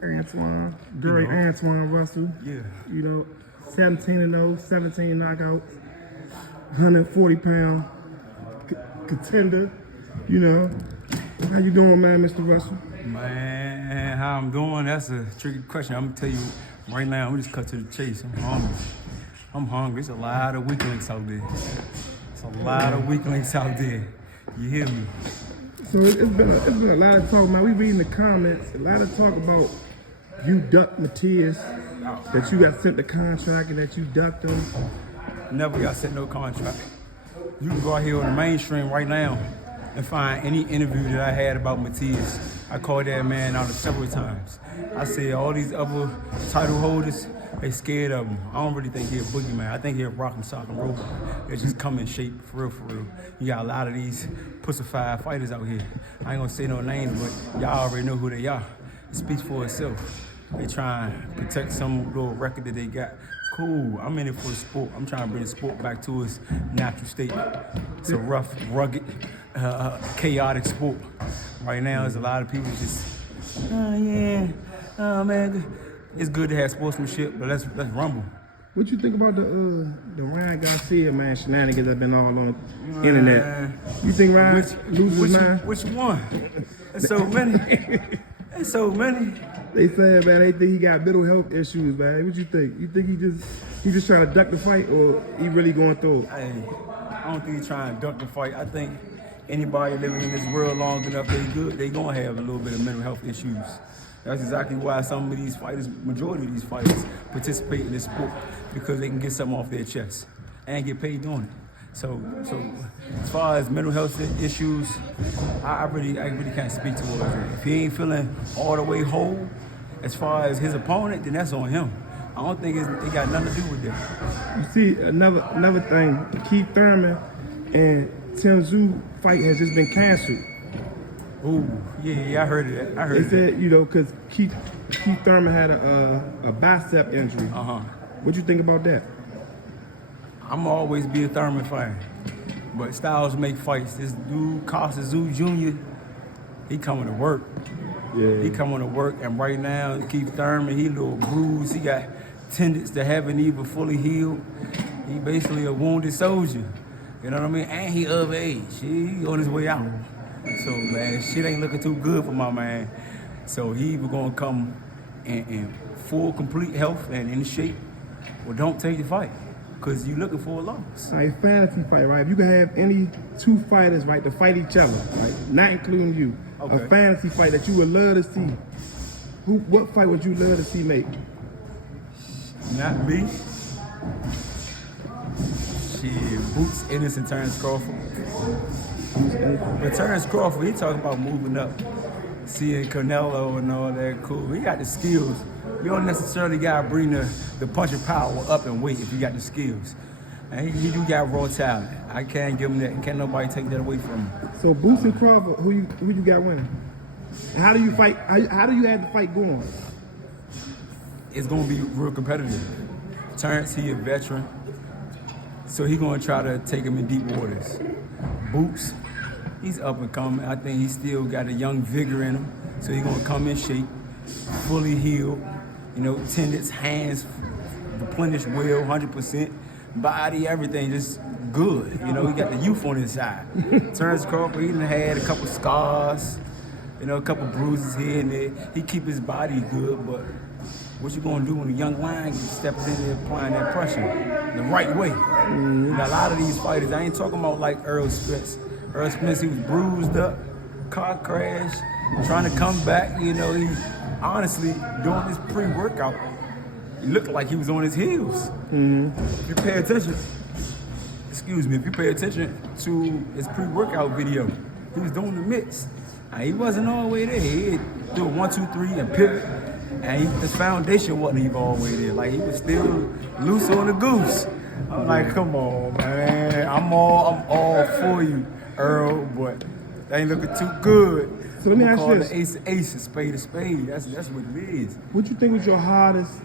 with Antuanne, Antuanne Russell. Yeah. 17-0, 17 knockouts, 140-pound contender. How you doing, man, Mr. Russell? Man, how I'm doing? That's a tricky question. I'm gonna tell you right now. We just cut to the chase. I'm hungry. There's a lot of weak links out there. You hear me? So it's been a lot of talk, man. We reading the comments, a lot of talk about you ducked Matias, that you got sent the contract and that you ducked him. Never got sent no contract. You can go out here on the mainstream right now and find any interview that I had about Matias. I called that man out several times. I said all these other title holders, they scared of him. I don't really think he's a boogeyman. I think he's a rock and sock and robot. They just come in shape, for real. You got a lot of these pussified fighters out here. I ain't gonna say no names, but y'all already know who they are. It speaks for itself. They try and protect some little record that they got. Cool, I'm in it for the sport. I'm trying to bring the sport back to its natural state. It's a rough, rugged, chaotic sport. Right now, there's a lot of people just, man, it's good to have sportsmanship, but let's rumble. What you think about the Ryan Garcia, man, shenanigans that been all on the internet? You think Ryan loses his mind? Which one? There's so many. There's so many. They said, man, they think he got mental health issues, man. What you think? You think he just trying to duck the fight, or he really going through it? Hey, I don't think he's trying to duck the fight. I think anybody living in this world long enough, they gonna have a little bit of mental health issues. That's exactly why some of these fighters, majority of these fighters, participate in this sport, because they can get something off their chest and get paid doing it. So as far as mental health issues, I really can't speak towards it. If he ain't feeling all the way whole, as far as his opponent, then that's on him. I don't think it got nothing to do with that. You see, another thing, Keith Thurman and Tszyu fight has just been canceled. Ooh, yeah, I heard of that. They said, because Keith Thurman had a bicep injury. What you think about that? I'm always be a Thurman fan, but styles make fights. This dude, Tszyu Jr., he coming to work. Yeah. He coming to work, and right now, Keith Thurman, he a little bruised. He got tendons that haven't even fully healed. He basically a wounded soldier. You know what I mean? And he of age. He on his way out. So, man, shit ain't looking too good for my man. So he either gonna come in full, complete health and in shape, or don't take the fight, because you looking for a loss. All right, fantasy fight, right? If you can have any two fighters, right, to fight each other, right, not including you, okay, a fantasy fight that you would love to see, what fight would you love to see make? Not me. Shit, Boots Ennis and Terrence Crawford. But Terrence Crawford, he talking about moving up, seeing Canelo and all that. Cool. He got the skills. You don't necessarily gotta bring the punching power up and weight if you got the skills. And he do got raw talent. I can't give him that. Can't nobody take that away from him. So Boots and Crawford, who you got winning? And how do you fight? How do you have the fight going? It's gonna be real competitive. Terrence, he a veteran, so he gonna try to take him in deep waters. Boots, he's up and coming. I think he still got a young vigor in him, so he gonna come in shape, fully healed. Tendons, hands replenished well, 100%. Body, everything just good. He got the youth on his side. Terrence Crawford, he done had a couple scars, a couple bruises here and there. He keep his body good, but what you gonna do when a young lion steps in there applying that pressure the right way? Now, a lot of these fighters, I ain't talking about like Earl Spence. Earl Spence, he was bruised up, car crash, trying to come back. He honestly, doing this pre-workout, he looked like he was on his heels. If you pay attention, if you pay attention to his pre-workout video, he was doing the mix. He wasn't all the way there. He'd do a 1, 2, 3 and pivot. And his foundation wasn't even all the way there. Like, he was still loose on the goose. I'm like, come on, man. I'm all for you, Earl, but they ain't looking too good. So let me ask you this. The ace of aces, spade of spade. That's what it is. What you think was your hardest?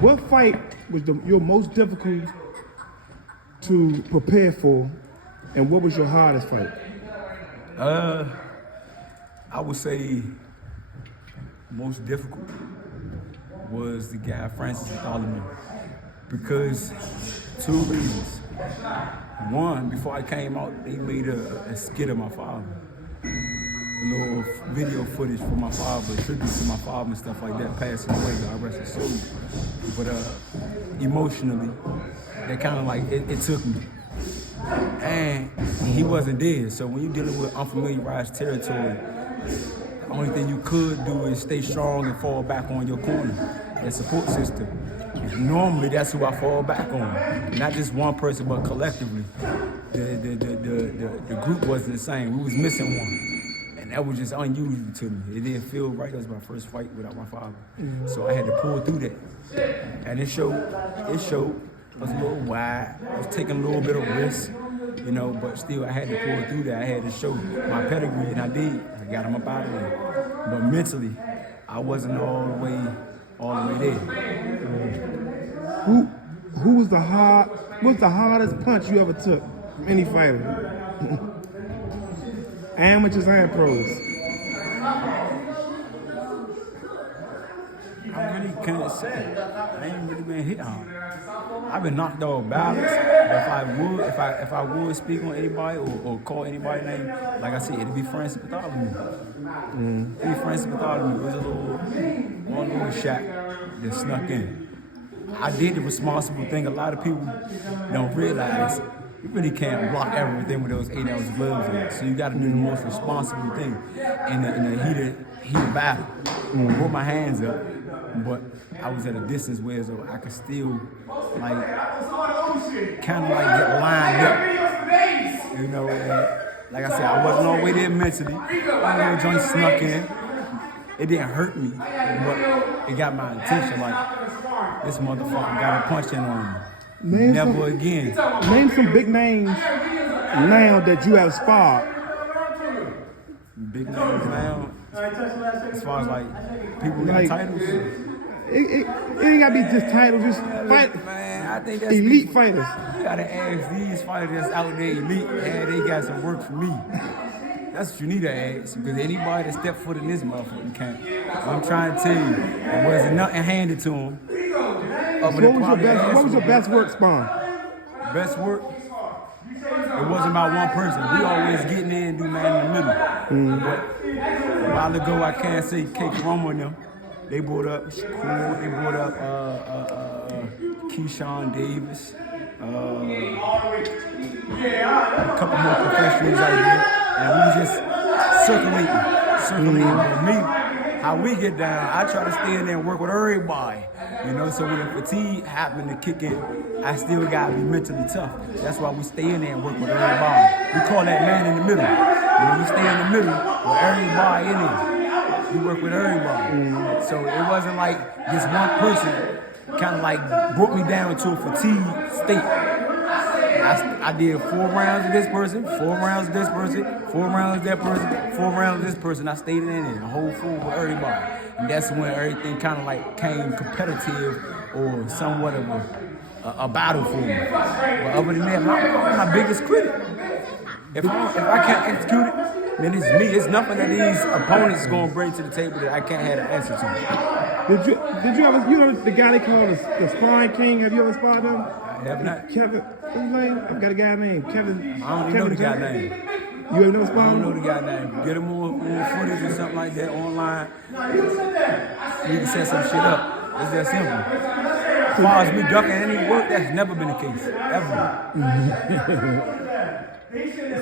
What fight was your most difficult to prepare for, and what was your hardest fight? I would say most difficult was the guy Francis Bartholomew, because 2 reasons. One, before I came out, they made a skit of my father, a little video footage for my father, a tribute to my father and stuff like that, passing away, God rest his soul. But emotionally, that kind of like, it took me. And he wasn't dead, so when you're dealing with unfamiliarized territory, the only thing you could do is stay strong and fall back on your corner, that support system. And normally that's who I fall back on. Not just one person, but collectively. The group wasn't the same. We was missing one. And that was just unusual to me. It didn't feel right. That was my first fight without my father. So I had to pull through that. And it showed. I was a little wide. I was taking a little bit of risk, you know, but still I had to pull through that. I had to show my pedigree, and I did. I got him up out of there. But mentally, I wasn't all the way there. What's the hardest punch you ever took from any fighter? Amateurs and pros. I really can't say. I ain't really been hit hard. I've been knocked off balance. But if I would speak on anybody or call anybody's name, like I said, it'd be Francis Bartholomew. It'd be Francis Bartholomew. It was one little shot that snuck in. I did the responsible thing. A lot of people don't realize you really can't block everything with those 8-ounce gloves on. So you got to do the most responsible thing in the heated battle. I put my hands up, but I was at a distance where so I could still like kind of like get lined up. You know, and like I said, I wasn't all the way there mentally. My little joint snuck in. It didn't hurt me, but it got my attention. Like, this motherfucker got a punch in on me. Never again. Name some big names now that you have sparred. Big names now, as far as like people got titles. It ain't gotta be just titles, just fight. Man, I think that's elite fighters. You gotta ask these fighters that's out there elite, and they got some work for me. That's what you need to ask, because anybody that step foot in this motherfucking camp, I'm trying to tell you, there wasn't nothing handed to them. So what was your best work, Spawn? Best work? It wasn't about one person. We always getting in and do man in the middle. But a while ago, I can't say Cake Rum on them. They brought up Shakur, they brought up Keyshawn Davis, a couple more professionals out here. And we just circulating. But me, how we get down, I try to stay in there and work with everybody. You know, so when the fatigue happened to kick in, I still gotta be mentally tough. That's why we stay in there and work with everybody. We call that man in the middle. You know, we stay in the middle with everybody in there. We work with everybody. So it wasn't like just one person kind of like brought me down to a fatigue state. I did 4 rounds of this person, 4 rounds of this person, 4 rounds of that person, 4 rounds of this person. I stayed in there, the whole full with everybody. And that's when everything kind of like came competitive or somewhat of a battle for me. But other than that, I'm my biggest critic. If I can't execute it, then it's me. It's nothing that these opponents going to bring to the table that I can't have an answer to. Did you ever, you know the guy they call the Sparring King? Have you ever sparred him? I have not. Kevin, what's his name? I've got a guy named Kevin. I don't even know the guy's name. You ever know sparring? I don't know the guy's name. Get him more footage or something like that online. You can set some shit up. It's that simple. As far as me ducking any work, that's never been the case. Ever.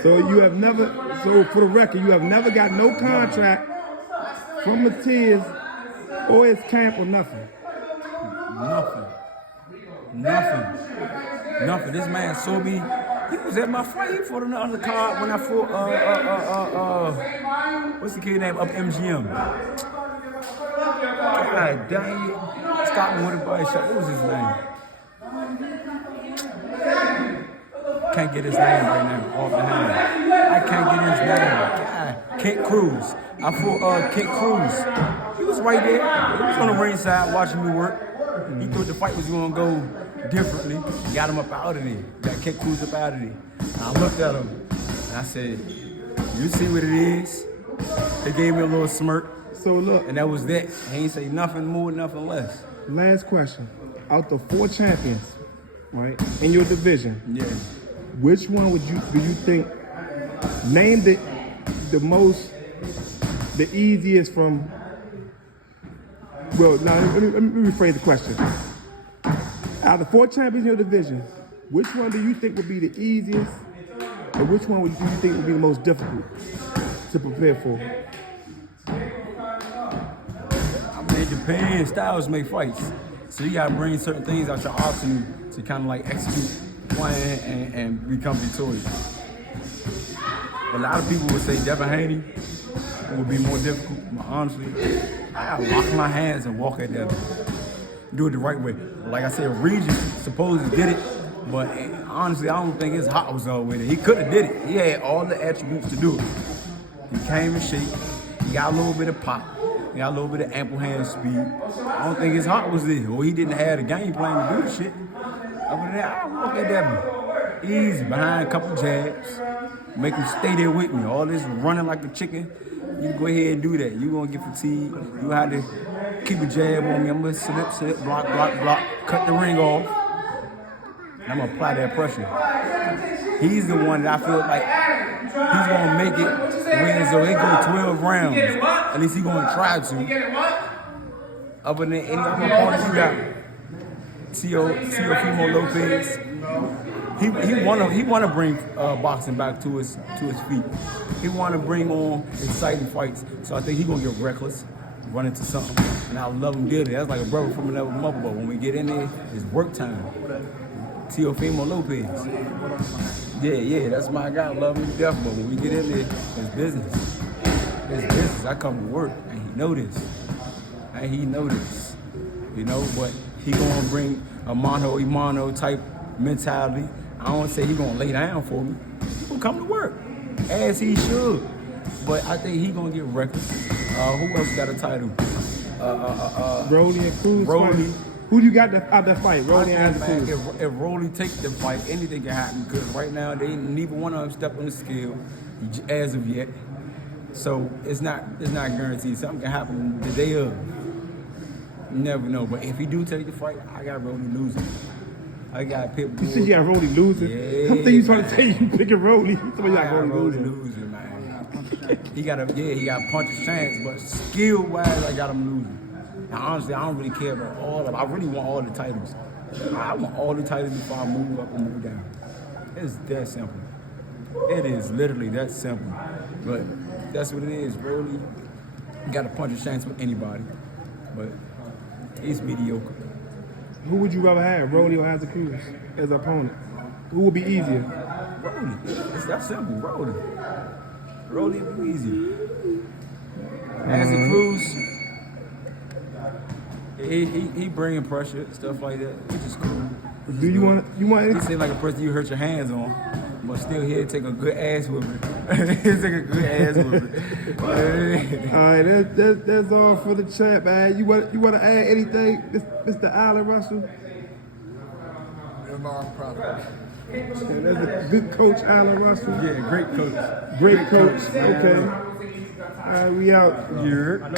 So you have never, so for the record, you have never got no contract from Matias or his camp or nothing? Nothing. This man saw me. He was at my fight. He fought on the undercard when I fought, what's the kid name? Up MGM. God dang it. Stopped me with a body shot. What was his name? Can't get his name right now, off the hand. I can't get his name. God. Kent Cruz. I fought Kent Cruz. He was right there. He was on the ringside watching me work. He thought the fight was going to go differently. Got him up out of there. Got Kent Cruz up out of there. And I looked at him and I said, you see what it is? They gave me a little smirk. So look, And that was that. He ain't say nothing more, nothing less. last question. Out the 4 champions, right, in your division, Yeah. which one do you think named it the most, the easiest from? Well, now let me rephrase the question. Out of the 4 champions in your division, which one do you think would be the easiest, and which one do you think would be the most difficult to prepare for? I mean, it depends. Styles make fights. So you gotta bring certain things out your arsenal to kind of like execute, plan, and become victorious. A lot of people would say Devin Haney would be more difficult, but honestly, I gotta lock my hands and walk at Devin. Do it the right way. Like I said, Regis supposedly did it, but honestly, I don't think his heart was all with it. He could have did it. He had all the attributes to do it. He came in shape. He got a little bit of pop. He got a little bit of ample hand speed. I don't think his heart was there, or he didn't have the game plan to do the shit. Other than that, I walk at Devin. Easy, behind a couple jabs. Make him stay there with me. All this running like a chicken, you go ahead and do that. You're going to get fatigued. You have to keep a jab on me. I'm going to slip, block, cut the ring off. And I'm going to apply that pressure. He's the one that I feel like he's going to make it win. So he go 12 rounds. At least he's going to try to. Other than any other opponents you got, Tszyu Lopez. He want to bring boxing back to his feet. He want to bring on exciting fights. So I think he's gonna get reckless, run into something, and I love him dearly. That's like a brother from another mother. But when we get in there, it's work time. Tszyu Lopez. Yeah, that's my guy. I love him to death. But when we get in there, it's business. It's business. I come to work, and he know this. You know, but he gonna bring a mano a mano type mentality. I don't say he gonna lay down for me. He gonna come to work, as he should. But I think he gonna get reckless. Who else got a title? Rolly and Cruz. Rolly. Who do you got out that fight? Rolly and Cruz. If Rolly takes the fight, anything can happen. Because right now, neither one of them stepped on the scale as of yet. So it's not guaranteed. Something can happen the day of. You never know. But if he do take the fight, I got Rolly losing. I got Pitbull. You said you got Rolly losing? Yeah. Something you trying to say you picking Rolly. Somebody I got got Rolly losing. losing, man. he got punch his chance, but skill-wise, I got him losing. Now, honestly, I don't really care about all of them. I really want all the titles. I want all the titles before I move up and move down. It's that simple. It is literally that simple. But that's what it is. Rolly got a punch his chance with anybody, but he's mediocre. Who would you rather have, Rolly or Isaac Cruz, as an opponent? Who would be easier? Rolly. It's that simple. Rolly. Rolly would be easier. Isaac Cruz, he bringing pressure, stuff like that, which is cool. Do you want? He seems like a person you hurt your hands on, but still he'll take a good ass whipping. He'll take a good ass whipping. All right, that's all for the chat, man. You want to add anything, Mr. Antuanne Russell? That's a good coach, Antuanne Russell. Yeah, great coach. Great coach. Okay. All right, we out. I know you're mad.